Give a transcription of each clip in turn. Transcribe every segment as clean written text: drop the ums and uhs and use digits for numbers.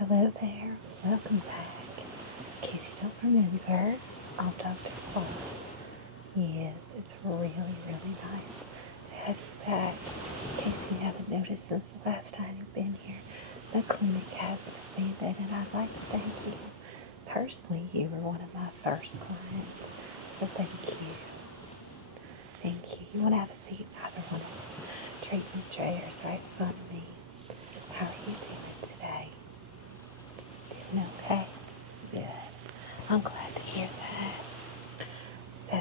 Hello there, welcome back. In case you don't remember, I'm Dr. Claus. Yes, it's really nice to have you back. In case you haven't noticed since the last time you've been here, the clinic has expanded and I'd like to thank you. Personally, you were one of my first clients, so thank you. Thank you. You want to have a seat? Either one of them. Treatment chairs right in front of me. How are you doing today? Doing okay? Good. I'm glad to hear that. So,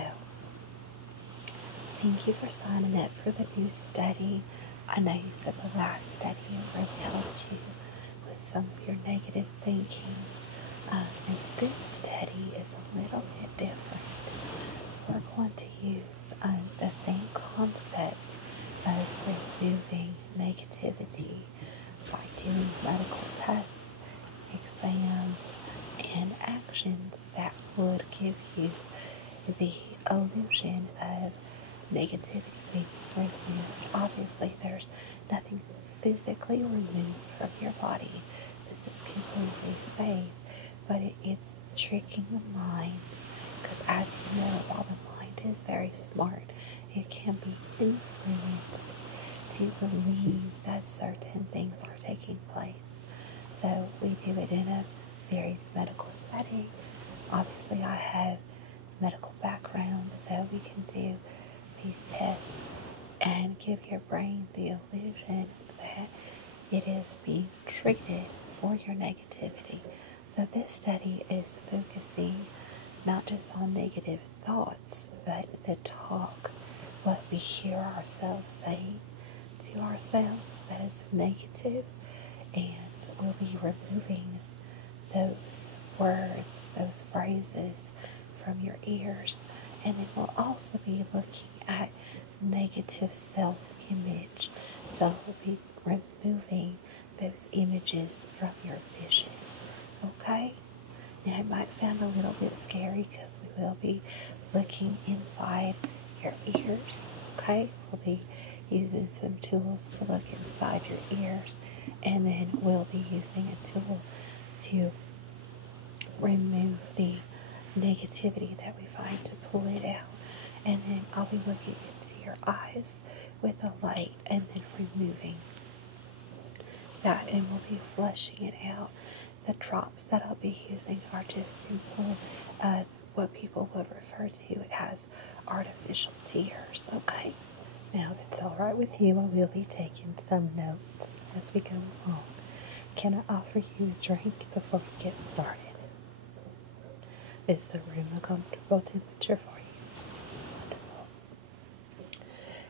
thank you for signing up for the new study. I know you said the last study really helped you with some of your negative thinking. And this study is a little bit different. We're going to use the same concept of removing negativity by doing medical tests, exams, and actions that would give you the illusion of negativity being removed. Obviously, there's nothing physically removed from your body. This is completely safe, but it's tricking the mind because, as you know, while the mind is very smart, it can be influenced to believe that certain things are taking place. So we do it in a very medical setting. Obviously, I have medical background, so we can do these tests and give your brain the illusion that it is being treated for your negativity. So this study is focusing not just on negative thoughts, but the talk, what we hear ourselves saying to ourselves that is negative, and we'll be removing those words, those phrases from your ears, and then we'll also be looking at negative self-image. So we'll be removing those images from your vision. Okay? Now it might sound a little bit scary because we will be looking inside your ears. Okay? We'll be using some tools to look inside your ears, and then we'll be using a tool to remove the negativity that we find, to pull it out. And then I'll be looking into your eyes with a light and then removing that, and we'll be flushing it out. The drops that I'll be using are just simple, what people would refer to as artificial tears. Okay? Now, if it's all right with you, I will be taking some notes as we go along. Can I offer you a drink before we get started? Is the room a comfortable temperature for you? Wonderful.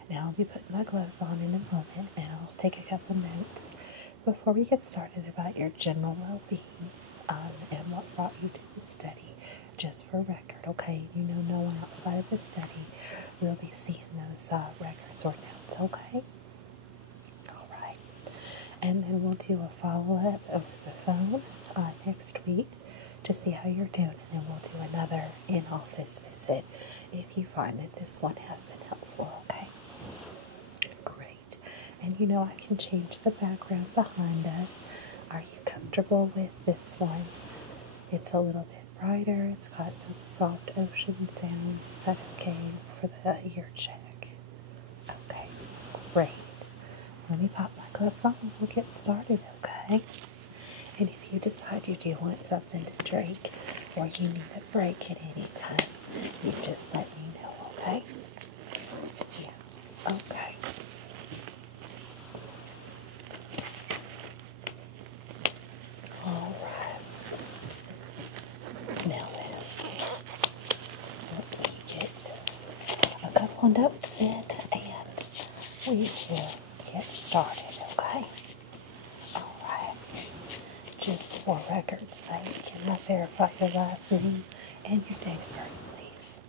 Now I'll be putting my gloves on in a moment, and I'll take a couple notes before we get started about your general well-being and what brought you to the study, just for record. Okay, you know, no one outside of the study will be seeing those records or notes. Okay. All right. And then we'll do a follow-up over the phone next week to see how you're doing, and then we'll do another in-office visit if you find that this one has been helpful. Okay. Great. And you know, I can change the background behind us. Are you comfortable with this one? It's a little bit brighter. It's got some soft ocean sounds. Is that okay for the ear check? Okay, great. Let me pop my gloves on and we'll get started, okay? And if you decide you do want something to drink or you need a break at any time, you just let me know, okay? Yeah, okay. All right. Now then, let me get a couple notes in and we will get started, okay? All right. Just for record's sake, can I verify your last name and your date of birth, please?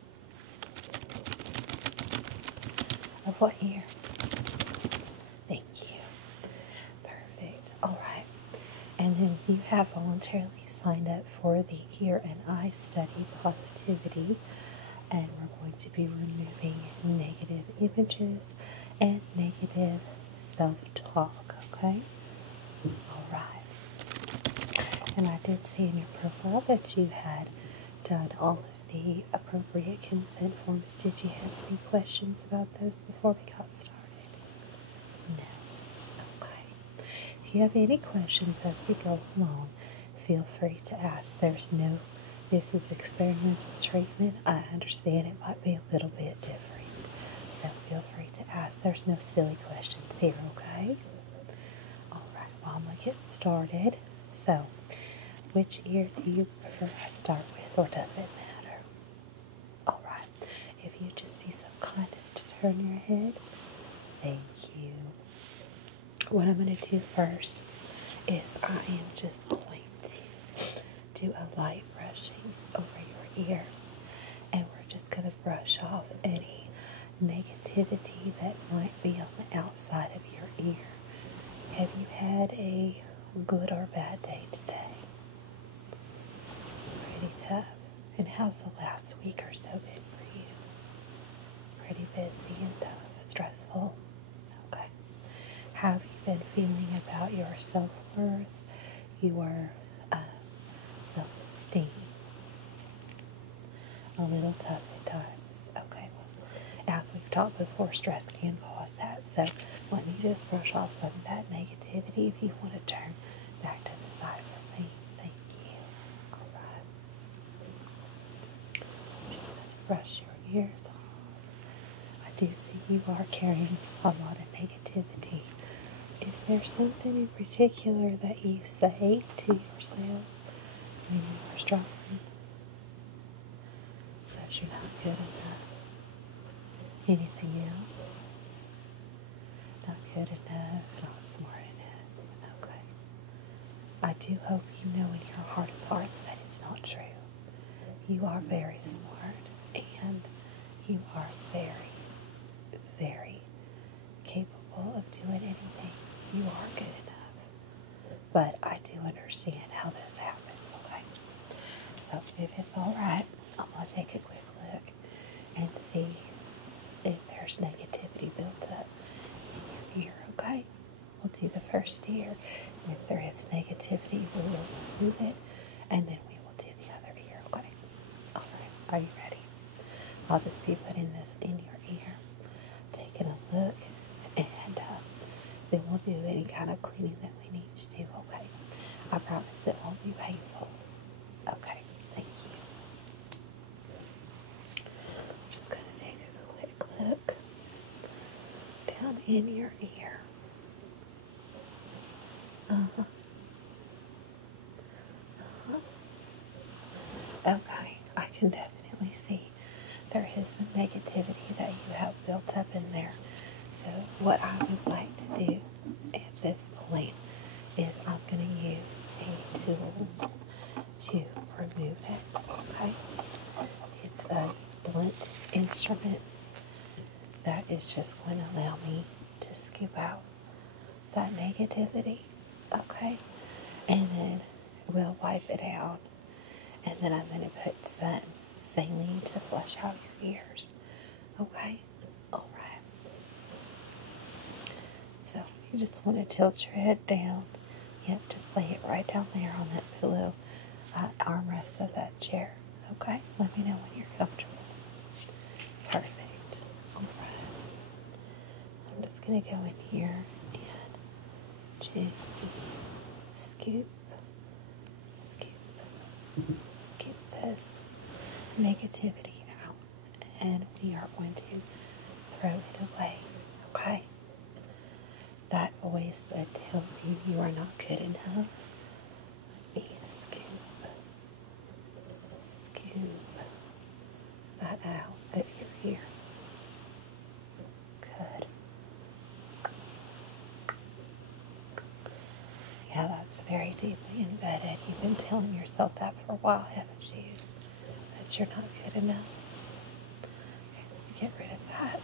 Of what year? Thank you. Perfect. All right. And then you have voluntarily signed up for the ear and eye study positivity, and we're going to be removing negative images and negative self-talk, okay? All right. And I did see in your profile that you had done all of the appropriate consent forms. Did you have any questions about those before we got started? No. Okay. If you have any questions as we go along, feel free to ask. This is experimental treatment. I understand it might be a little bit different. So feel free to ask. There's no silly questions here, okay? Alright, well, I'm going to get started. So, which ear do you prefer I start with, or does it matter? Alright, if you just be so kind as to turn your head. Thank you. What I'm going to do first is I am just going to do a light brushing over your ear. And we're just going to brush off any negativity that might be on the outside of your ear. Have you had a good or bad day today? Pretty tough. And how's the last week or so been for you? Pretty busy and tough, stressful? Okay. How have you been feeling about your self-worth, your self-esteem? A little tough at times. Okay, well, as we've talked before, stress can cause that. So let me just brush off some of that negativity. If you want to turn back to the side for me, thank you. Alright. Just going to brush your ears off. I do see you are carrying a lot of negativity. Is there something in particular that you say to yourself when you are struggling? That you're not good enough? Anything else? Not good enough, not smart enough. Okay. I do hope you know in your heart of hearts that it's not true. You are very smart, and you are very, very capable of doing anything. You are good enough. But I do understand how this happens, okay? So if it's alright, I'm going to take a quick look and see if there's negativity built up in your ear, okay? We'll do the first ear. If there is negativity, we will remove it, and then we will do the other ear, okay? Alright, are you ready? I'll just be putting this in your ear, taking a look, and then we'll do any kind of cleaning that we need to do, okay? I promise it won't be painful. Okay, thank you. I'm just going to take a quick look down in your ear. Okay, I can definitely see there is some negativity that you have built up in there. So what I would like to do at this point is I'm going to use a tool to remove it, okay? It's a blunt instrument that is just going to allow me to scoop out that negativity, okay? And then we'll wipe it out, and then I'm going to put some saline to flush out your ears, okay? Alright. So you just want to tilt your head down. Yep, just lay it right down there on that pillow, armrest of that chair. Okay? Let me know when you're comfortable. Perfect. Alright. I'm just going to go in here and gently scoop this negativity out. And we are going to throw it away. Okay? That voice that tells you you are not good enough. Let me scoop that out of your ear. Good. Yeah, that's very deeply embedded. You've been telling yourself that for a while, haven't you? That you're not good enough. Okay, get rid of that.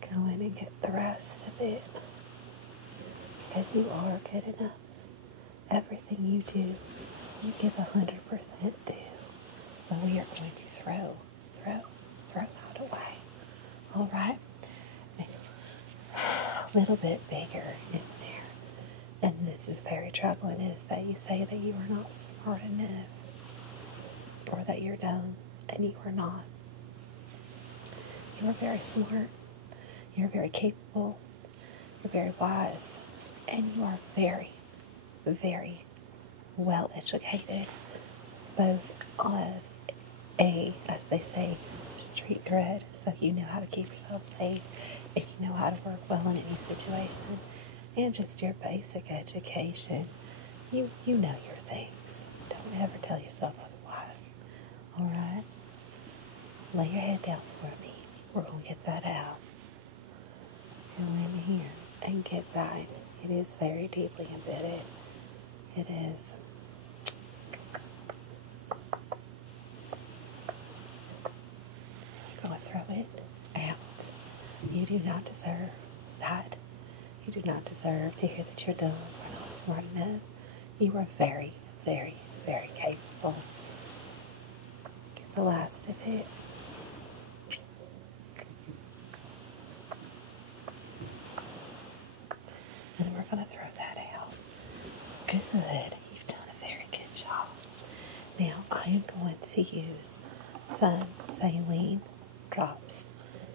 Go in and get the rest of it. Because you are good enough. Everything you do, you give 100% to. So we are going to throw that away. Alright? A little bit bigger in there. And this is very troubling, is that you say that you are not smart enough, or that you're dumb, and you are not. You are very smart. You're very capable. You're very wise. And you are very, very well educated. Both as they say, street cred, so you know how to keep yourself safe, and you know how to work well in any situation, and just your basic education. You know your things. Don't ever tell yourself otherwise. All right? Lay your head down for me. We're going to get that out. Go in here and get right. It is very deeply embedded. It is. You're going to throw it out. You do not deserve that. You do not deserve to hear that you're dumb or not smart enough. You are very, very, very capable. Get the last of it. And we're going to throw that out. Good. You've done a very good job. Now, I am going to use some saline drops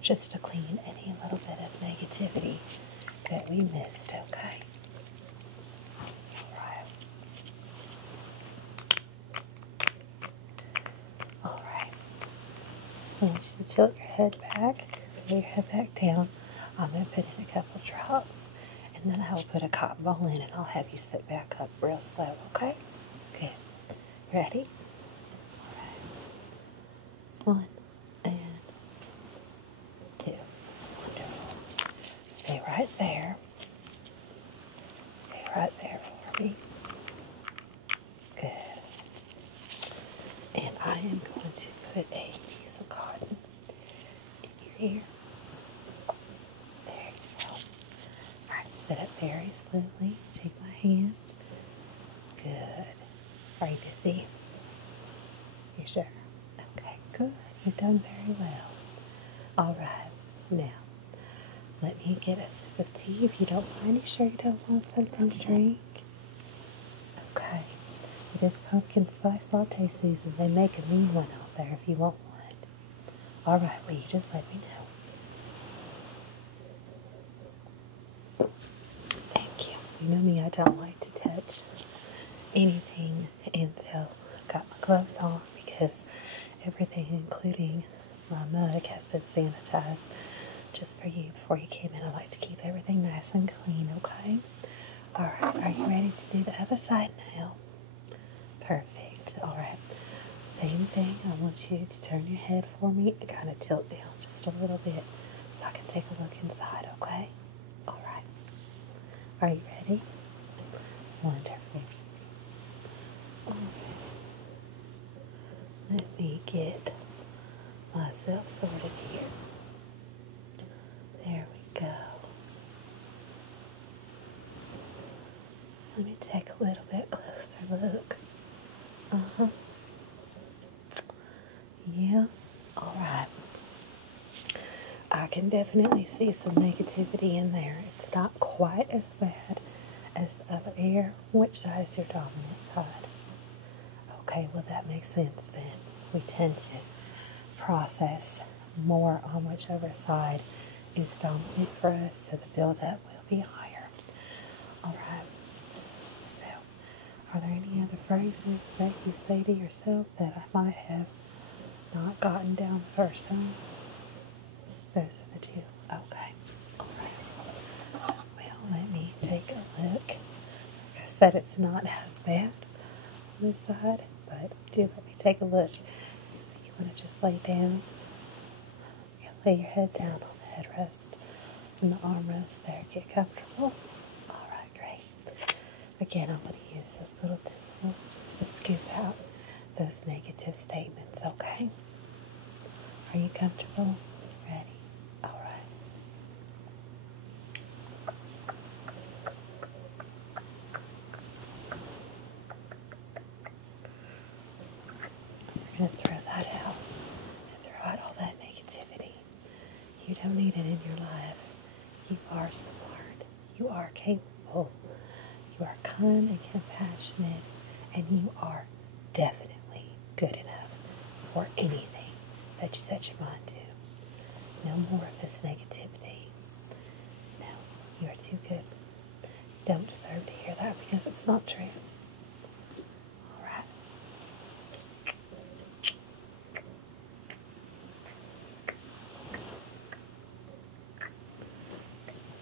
just to clean any little bit of negativity that we missed, okay? Alright. I want you to tilt your head back, lay your head back down. I'm going to put in a couple drops, and then I will put a cotton ball in, and I'll have you sit back up real slow, okay? Good. Ready? Alright. 1 and 2. Wonderful. Stay right there. Stay right there for me. Good. And I am going to put a piece of cotton in your ear. There you go. Alright, sit up very slowly. Take my hand. Good. Are you dizzy? You sure? Okay, good. You've done very well. Alright, now let me get a sip of tea if you don't mind. You sure you don't want something to drink? Okay. It is pumpkin spice latte season. They make a mean one out there if you want one. Alright, well, you just let me know. Thank you. You know me, I don't like to touch anything until I've got my gloves on, because everything, including my mug, has been sanitized just for you before you came in. I like to keep everything nice and clean, okay? Alright, are you ready to do the other side now? Perfect. Alright. Same thing. I want you to turn your head for me and kind of tilt down just a little bit so I can take a look inside, okay? Alright. Are you ready? Wonderful. Okay. Let me get myself sorted here. There we go. Let me take a little bit closer look. Uh-huh. Yeah. Alright. I can definitely see some negativity in there. It's not quite as bad as the other ear. Which side is your dominant side? Okay, well that makes sense then. We tend to process more on whichever side is dominant for us, so the buildup will be higher. Alright. So, are there any other phrases that you say to yourself that I might have not gotten down the first time? Those are the two. Okay. Alright. Well, let me take a look. Like I said, it's not as bad on this side, but do let me take a look. You want to just lay down. You lay your head down on the headrest and the armrest there. Get comfortable. Alright, great. Again, I'm going to use this little tool just to scoop out those negative statements, okay? Are you comfortable? Ready? Alright. We're going to throw that out and throw out all that negativity. You don't need it in your life. You are smart. You are capable. kind and compassionate, and you are definitely good enough for anything that you set your mind to. No more of this negativity. No, you are too good. You don't deserve to hear that because it's not true. Alright.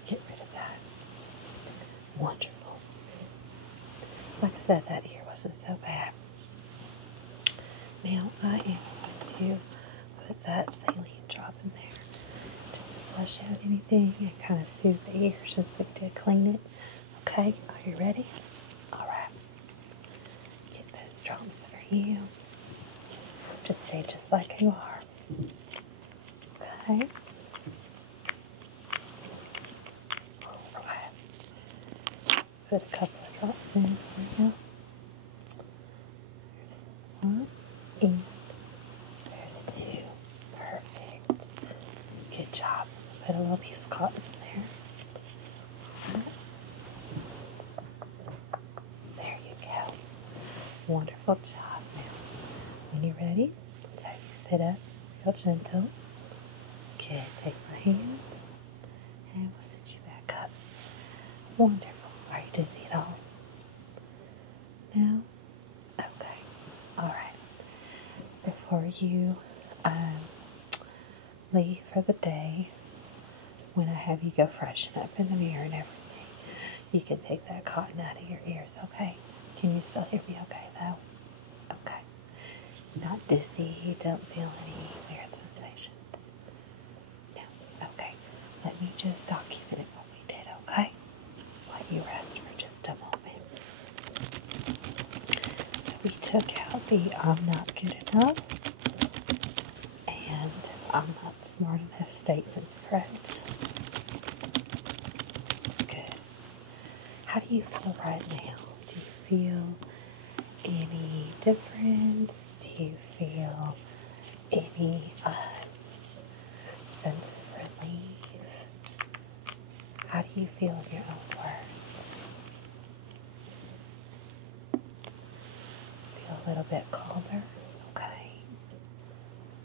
Get rid of that. Wonderful. Like I said, that ear wasn't so bad. Now I am going to put that saline drop in there just to flush out anything and kind of soothe the ear since we did clean it. Okay, are you ready? Alright. Get those drops for you. Just stay just like you are. Okay. Alright. Put a couple of drops in for you. There's one and there's two. Perfect. Good job. Put a little piece of cotton in there. There you go. Wonderful job. Now, when you're ready, let's have you sit up real gentle. Good. Take my hand and we'll sit you back up. Wonderful. Are you dizzy at all? No? Okay. Alright. Before you leave for the day, when I have you go freshen up in the mirror and everything, you can take that cotton out of your ears, okay? Can you still hear me okay, though? Okay. Not dizzy, you don't feel any weird sensations? No. Okay. Let me just document what we did, okay? Let you rest for just a moment. So we took out the I'm not good enough and I'm not smart enough statements, correct? Good. How do you feel right now? Do you feel any difference? Do you feel any sense of relief? How do you feel in your own words? Feel a little bit calmer? Okay.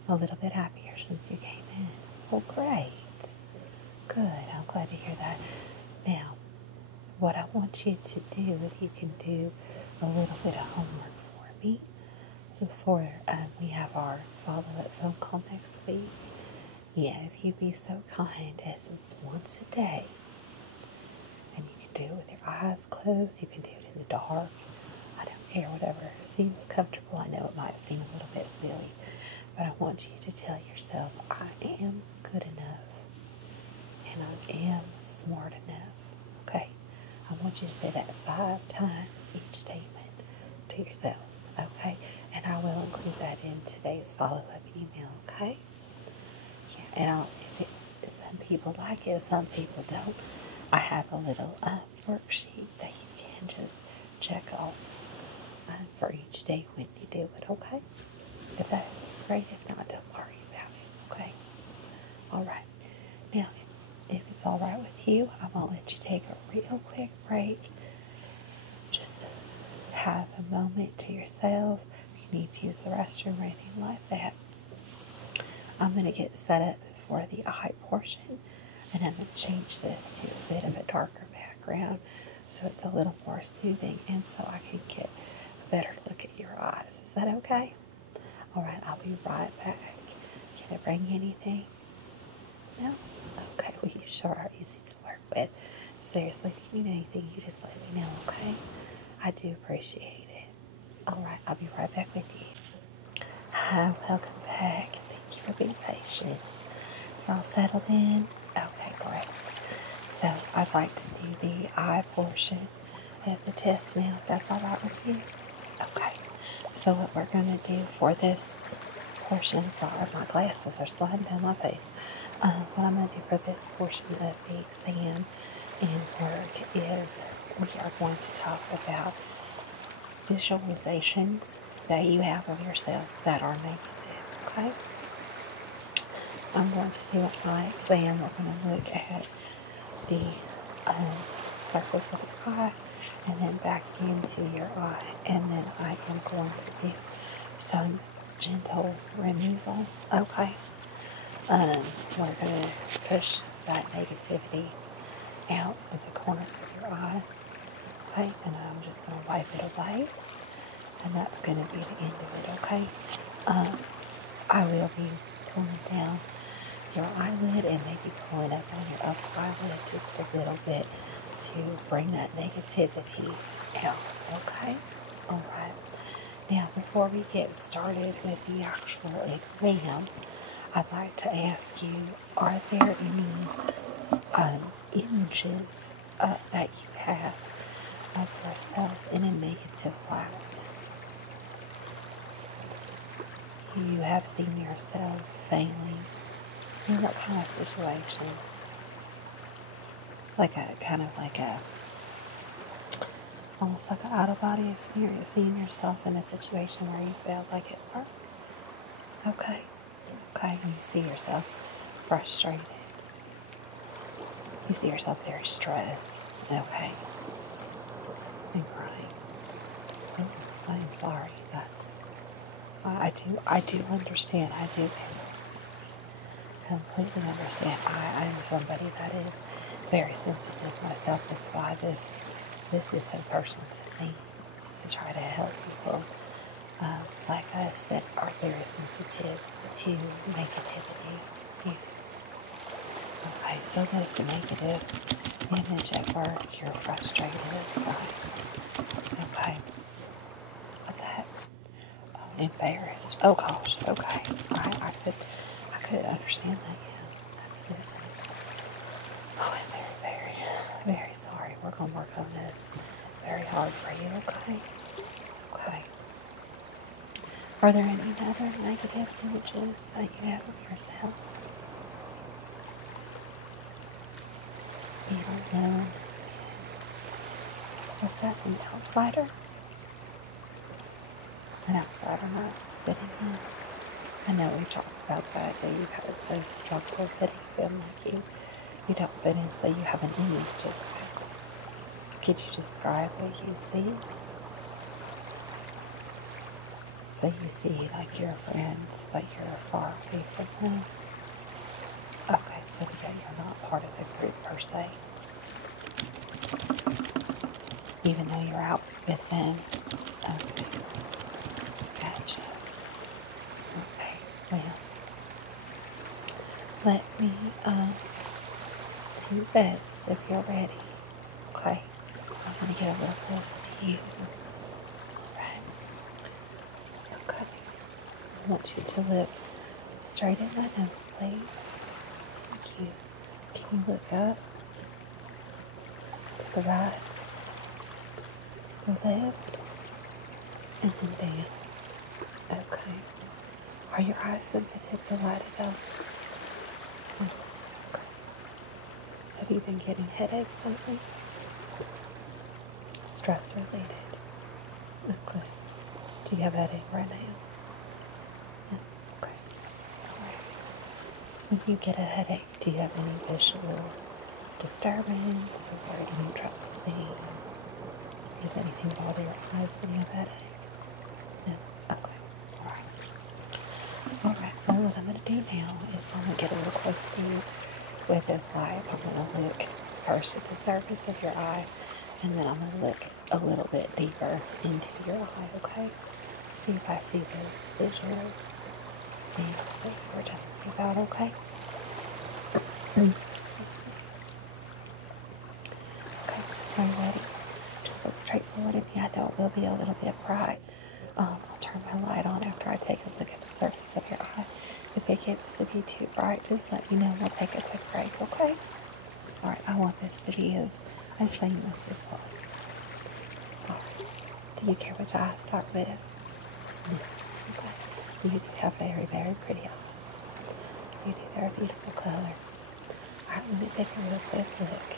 A little bit happier since you came in. Oh, great. Good. I'm glad to hear that. Now, what I want you to do, if you can do a little bit of homework for me before we have our follow-up phone call next week. Yeah, if you'd be so kind as it's once a day. And you can do it with your eyes closed. You can do it in the dark. I don't care, whatever seems comfortable. I know it might seem a little bit silly, but I want you to tell yourself, I am good enough. And I am smart enough. Okay? I want you to say that 5 times each statement to yourself. Okay? And I will include that in today's follow-up email. Okay? Yeah, and some people like it, some people don't. I have a little worksheet that you can just check off for each day when you do it, okay? If that's great, if not, don't worry about it, okay? Alright, now, if it's alright with you, I'm going to let you take a real quick break. Just have a moment to yourself. If you need to use the restroom or anything like that, I'm going to get set up for the eye portion, and I'm going to change this to a bit of a darker background so it's a little more soothing and so I can get a better look at your eyes. Is that okay? Alright, I'll be right back. Can I bring you anything? No? Okay, well you sure are easy to work with. Seriously, if you need anything, you just let me know, okay? I do appreciate it. Alright, I'll be right back with you. Hi, welcome back. Thank you for being patient. All settled in? Okay, great. So, I'd like to do the eye portion of the test now, if that's alright with you. Okay. So, what we're going to do for this portion, sorry, my glasses are sliding down my face. What I'm going to do for this portion of the exam and work is we are going to talk about visualizations that you have of yourself that are negative, okay? I'm going to do my exam. We're going to look at the surface of the eye, and then back into your eye. And then I am going to do some gentle removal. Okay. We're going to push that negativity out of the corner of your eye. Okay. And I'm just going to wipe it away. And that's going to be the end of it. Okay. I will be pulling down your eyelid and maybe pulling up on your upper eyelid just a little bit to bring that negativity out, okay? All right. Now, before we get started with the actual exam, I'd like to ask you, are there any images that you have of yourself in a negative light? You have seen yourself failing in what kind of situation? Almost like an out-of-body experience, seeing yourself in a situation where you felt like it worked. Okay. Okay, and you see yourself frustrated. You see yourself very stressed. Okay. And crying. Oh, I'm sorry. I do understand. I do completely understand. I am somebody that is very sensitive myself. That's why this is so personal to me, is to try to help people like us that are very sensitive to negativity. Yeah. Okay, so this negative image at work, you're frustrated, right? Okay. What's that? Oh, embarrassed. Oh gosh, okay. I could understand that, yeah. That's it. Oh, I'm very, very sorry. We're going to work on this very hard for you, okay? Okay. Are there any other negative images that you have of yourself? You don't know. What's that, an outsider? An outsider not fitting in? I know we talked about that you've had those struggle fitting, feeling like you don't fit in, so you have an image of that. Could you describe what you see? So you see like your friends, but you're far away from them. Okay, so yeah, you're not part of the group per se. Even though you're out with them. Okay. Gotcha. Okay, well, let me do this if you're ready. Okay. I'm gonna get a little close to you. Alright. Okay. I want you to look straight in my nose, please. Thank you. Can you look up? To the right, the left, and then down. Okay. Are your eyes sensitive to light at all? Okay. Have you been getting headaches lately? Stress related? Okay. Do you have a headache right now? Yeah. Okay. Alright. When you get a headache, do you have any visual disturbance or any trouble seeing? Does anything bother your eyes when you have a headache? No? Okay. Alright. Alright, well what I'm going to do now is I'm going to get a little close to you with this light. I'm going to look first at the surface of your eye, and then I'm going to look a little bit deeper into your eye, okay? See if I see those visual things that you were telling me about, okay? Okay, are you ready? Just look straight forward at me. I know it will be a little bit bright. I'll turn my light on after I take a look at the surface of your eye. If it gets to be too bright, just let me know and we'll take a quick break, okay? Alright, I want this to be as painless as possible. Alright. Do you care which eye I start with? No. Okay. You do have very, very pretty eyes. You do. They're a beautiful color. Alright, let me take a real quick look.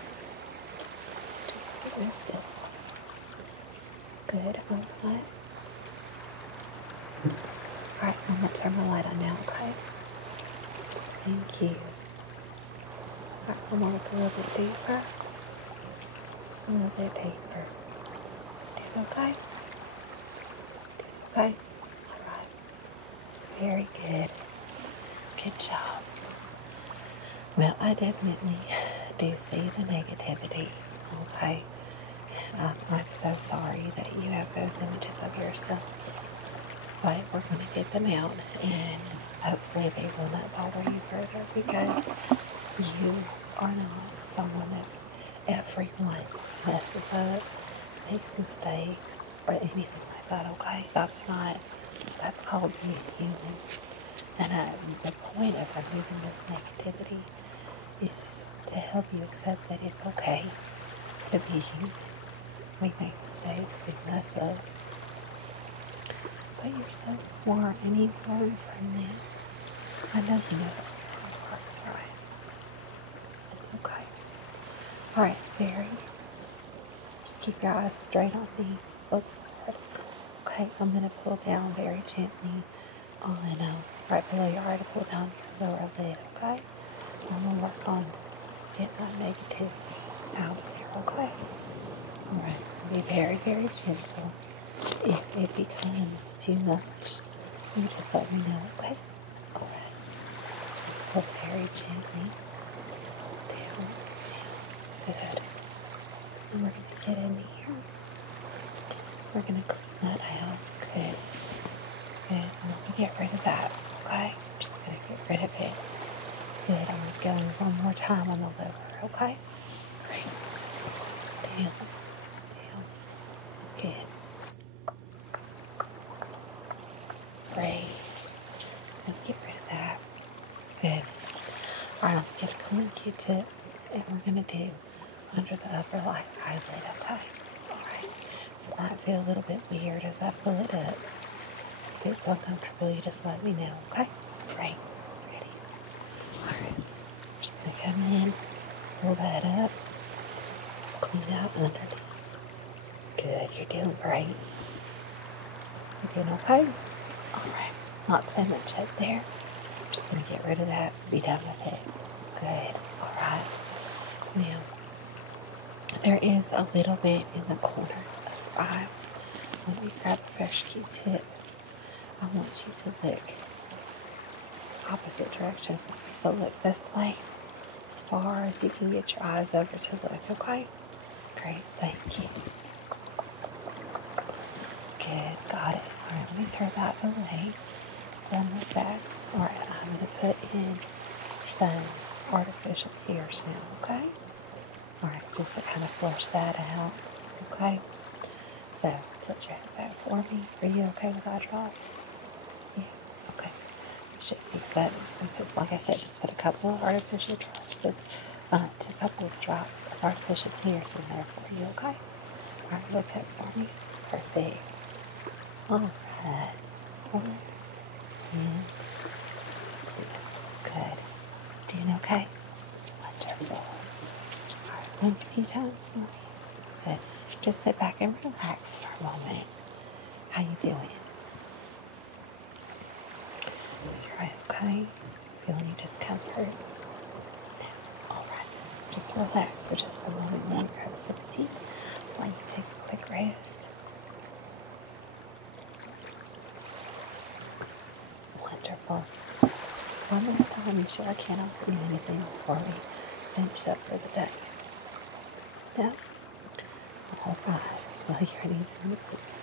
Just look at this still. Good. Alright. Alright, I'm going to turn my light on now, okay? Thank you. Alright, I'm going to look a little bit deeper. A little bit deeper. okay? Okay? Alright. Very good. Good job. Well, I definitely do see the negativity, okay? And I'm so sorry that you have those images of yourself. But we're going to get them out, and hopefully they will not bother you further, because you are not someone that everyone messes up, makes mistakes, or anything like that, okay? That's called being human. And the point of removing this negativity is to help you accept that it's okay to be human. We make mistakes, we mess up. But you're so smart and you learn from them. I know you know that part's right. Okay. Alright, Barry. Just keep your eyes straight on me. Look forward. Okay, I'm going to pull down very gently on, right below your eye, to pull down your lower lid, okay? I'm going to work on getting that negativity out of there, okay? Alright, be very, very gentle. If it becomes too much, you just let me know, okay? Alright. Pull very gently down. Good. And we're going to get in here. We're going to clean that out. Good. Good. I'm going to get rid of that, okay? I'm just going to get rid of it. Good. I'm going one more time on the liver, okay? Great. Down. Down. Good. Great. Let's get rid of that. Good. Alright, I'm going to clean Q-tip, and we're going to do under the upper right eyelid, okay? Alright. So it might feel a little bit weird as I pull it up. If it's uncomfortable, you just let me know, okay? Great. Ready? Alright. I'm just going to come in, pull that up, clean out underneath. Good. You're doing great. You're doing okay? Alright. Not so much up there. I'm just going to get rid of that. Be done with it. Good. Alright. Now, there is a little bit in the corner of your eye. Let me grab a fresh Q-tip. I want you to look opposite direction. So look this way, as far as you can get your eyes over to look, okay? Great, thank you. Good, got it. Alright, let me throw that away. One more back. Alright, I'm going to put in some artificial tears now, okay? Alright, just to kind of flush that out, okay? So, tilt your head back for me. Are you okay with eye drops? Yeah, okay. It shouldn't be that, because, like I said, just put a couple of artificial drops, a couple of drops of artificial tears in there for you, okay? Alright, look up for me. Perfect. Alright. 1, and 2. Good. Doing okay? Wonderful. Alright, blink a few times for me. Good. Just sit back and relax for a moment. How you doing? Is your eye okay? Feeling any discomfort? No. Alright. Just relax for just a moment now. Grab a sip of tea while you take a quick rest. Wonderful. One more time, you sure I can't offer you anything before we finish up for the day? No? Alright. Well, you're an easy one to please.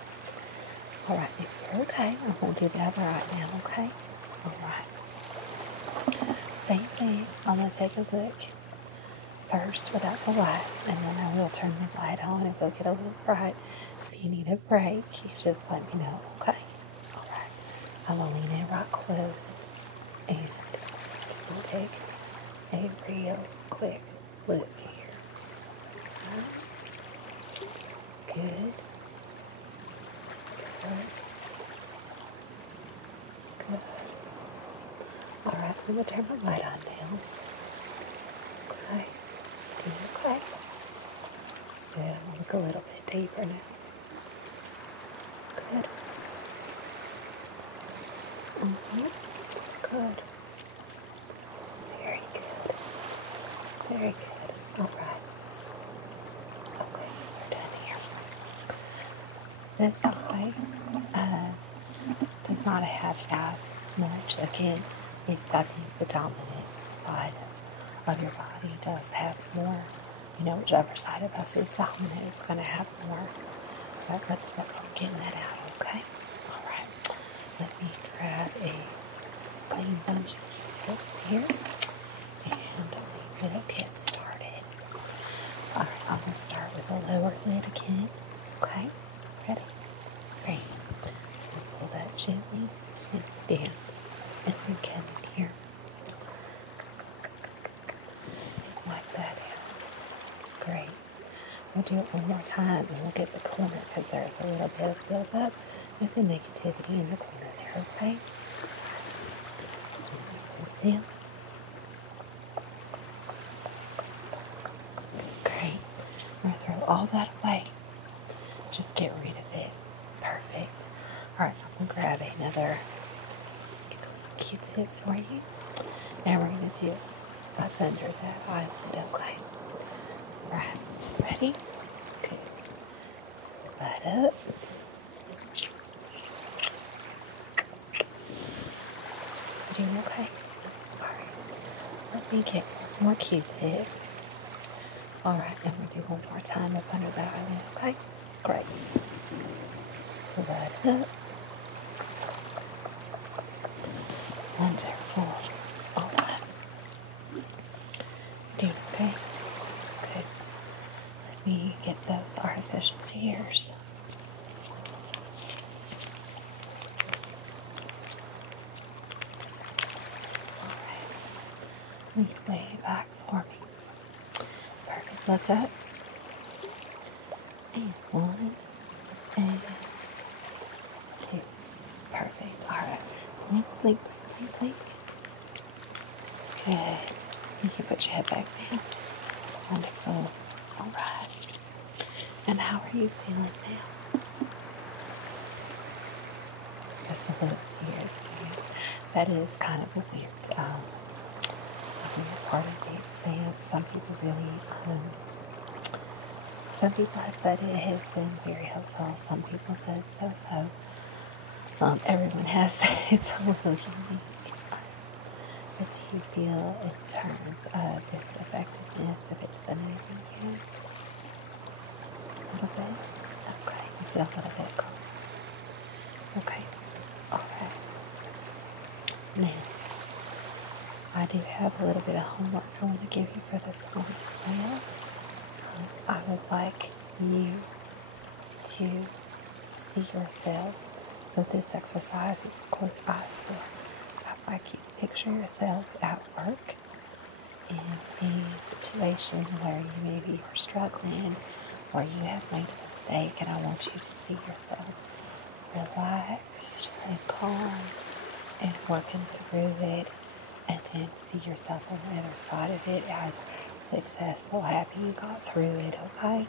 Alright, if you're okay, I'm going to do the other eye now, okay? Alright. Same thing. I'm going to take a look first without the light, and then I will turn the light on if it'll get a little bright. If you need a break, you just let me know, okay? Alright. I'm going to lean in right close, and just going to take a real quick look here. Good. Good. Good. Alright, I'm going to turn the light on now. Okay. Doing okay. Good. I'm going to look a little bit deeper now. Good. Good. Very good. Very good. Alright. Okay, we're done here. uh, does not have as much. Again, it's, I think, the dominant side of your body does have more. You know, whichever side of us is dominant is going to have more. But let's work on getting that out, okay? All right. Let me grab a clean bunch of Q-tips here, and we will get started. All right, I'm going to start with the lower lid again. Okay, ready? Great. Pull that gently and down, and then come in here. Wipe that out. Great. We'll do it one more time, and we'll get the corner because there's a little bit of buildup of the negativity in the corner there. Okay. Pull down. Great. We're going to throw all that away. Just get rid of it. Perfect. Alright, I'm going to grab another Q-tip for you. And we're going to do it up under that eyelid, okay? Right. Ready? Good. Pull that up. You doing okay? Alright. Let me get one more Q-tip. Alright, and we'll do one more time up under that eyelid, okay? Great. Pull that up. Wonderful. Alright. Doing okay? Good. Let me get those artificial tears. Alright. Lean way back for me. Perfect. Look up. And one. And two. Perfect. Alright. Blink, blink, blink, blink. Good. You can put your head back down. Wonderful. Alright. And how are you feeling now? Just a little weird. That is kind of a weird part of the exam. Some people have said it has been very helpful. Some people said so. Everyone has said it's a little unique. What do you feel in terms of its effectiveness, if it's done anything yet? A little bit? Okay, you feel a little bit calm. Okay, alright. Now, I do have a little bit of homework I want to give you for this one as well. I would like you to see yourself. So this exercise is, of course, possible. I'd like you to picture yourself at work in a situation where you maybe are struggling or you have made a mistake, and I want you to see yourself relaxed and calm and working through it, and then see yourself on the other side of it as successful, happy you got through it, okay?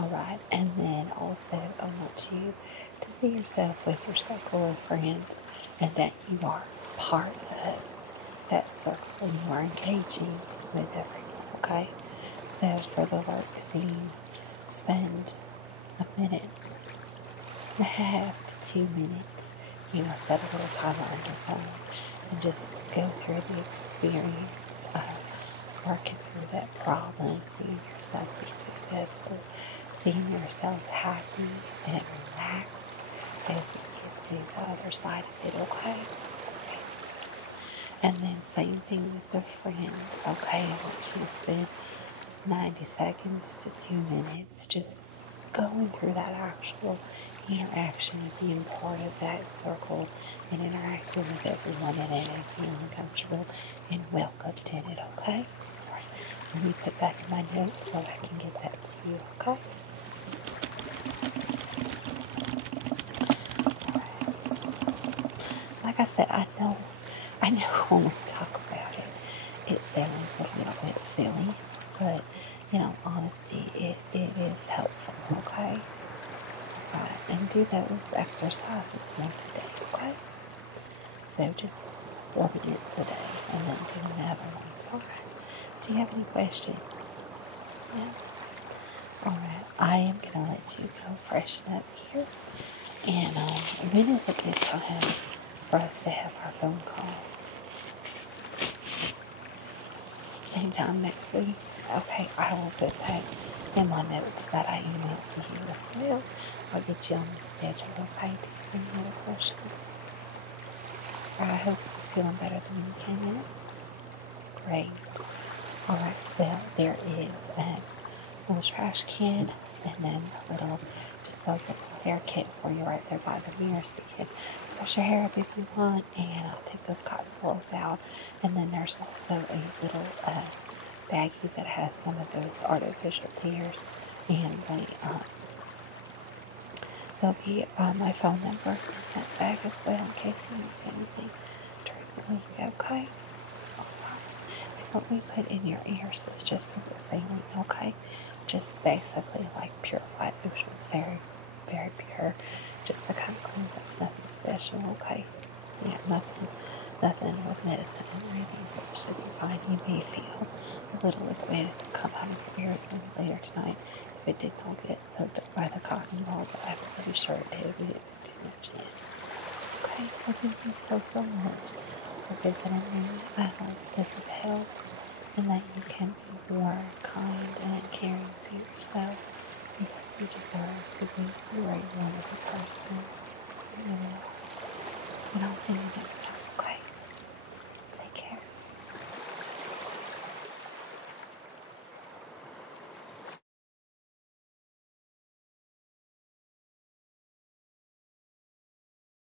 Alright, and then also I want you to see yourself with your circle of friends, and that you are part of that circle and you are engaging with everyone, okay? So for the work scene, spend a minute and a half to 2 minutes, set a little timer on your phone and just go through the experience of working through that problem, seeing yourself be successful, seeing yourself happy and relaxed as you get to the other side of it, okay? And then same thing with the friends, okay? I want you to spend 90 seconds to 2 minutes just going through that actual interaction of being part of that circle and interacting with everyone in it and feeling comfortable and welcomed in it, okay? All right. Let me put that in my notes so I can get that to you, okay? All right. Like I said, I know when we talk about it, it sounds a little bit silly, but honestly, it is helpful, okay? Right, and do those exercises once a day, okay? So just 4 minutes a day, and then do another one. Alright. Do you have any questions? Yeah? Alright, I am going to let you go freshen up here, And when is a good time for us to have our phone call? Same time next week? Okay, I will put that in my notes that I emailed to you as well. I'll get you on the schedule, okay? Do you have any other questions? I hope you're feeling better than you came in. Great. Alright, well, there is a little trash can and then a little disposable hair kit for you right there by the mirror, so you can brush your hair up if you want, and I'll take those cotton balls out. And then there's also a little baggie that has some of those artificial tears, and there'll be my phone number in that bag as well in case you need anything during the week, okay? And what we put in your ears is just simple saline, okay? Just basically like purified ocean. It's very, very pure. Just to kind of clean. That's nothing special, okay? Yeah, nothing with medicine or anything, so it should be fine. You may feel a little liquid come out of your ears maybe later tonight if it did not get soaked up by the cotton ball, but I'm pretty sure it did. We didn't put too much in. Okay, well, thank you so much for visiting me. I hope this has helped and that you can be more kind and caring to yourself, because you deserve to be a great, wonderful person. You know, and I'll see you next time.